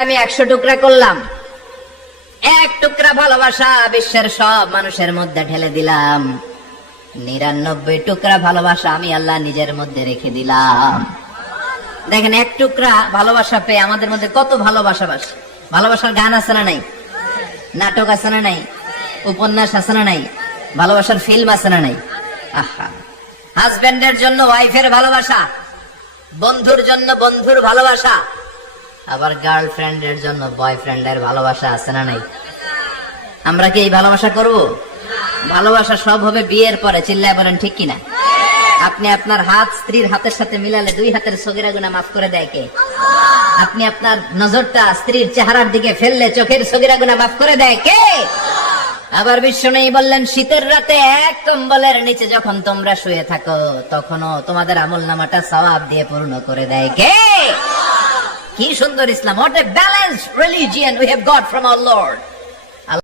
আমি 100 টুকরা করলাম, এক টুকরা ভালোবাসা বিশ্বের সব মানুষের মধ্যে ঢেলে দিলাম, 99 টুকরা ভালোবাসা আমি আল্লাহ নিজের মধ্যে রেখে দিলাম। দেখেন, এক টুকরা ভালোবাসা পেয়ে আমাদের মধ্যে কত ভালোবাসা বাস। ভালোবাসার গান আছে না নাই? নাটক আছে না নাই? উপন্যাস আছে না নাই? ভালোবাসার ফিল্ম আছে না নাই? আহা, হাজবেন্ডের জন্য ওয়াইফের ভালোবাসা, বন্ধুর জন্য বন্ধুর ভালোবাসা, আবার গার্লফ্রেন্ডের জন্য বয়ফ্রেন্ডের ভালোবাসা আছে না নাই? আমরা কি এই ভালোবাসা করব? ভালোবাসা সব হবে বিয়ের পরে। চিল্লায় বলেন ঠিক কিনা? আপনি আপনার হাত স্ত্রীর হাতের সাথে মিলালে 2 হাতের সগীরা গুনাহ মাফ করে দেয় কে? আপনি আপনার নজরটা স্ত্রীর চেহারার দিকে ফেললে চোখের সগীরা গুনাহ মাফ করে দেয় কে? আবার বিশ্বনবী বললেন, শীতের রাতে এক কম্বলের নিচে যখন তোমরা শুয়ে থাকো, তখনও তোমাদের আমলনামাটা সওয়াব দিয়ে পূর্ণ করে দেয় কে? কি সুন্দর ইসলাম! What a balanced religion we have got from our Lord.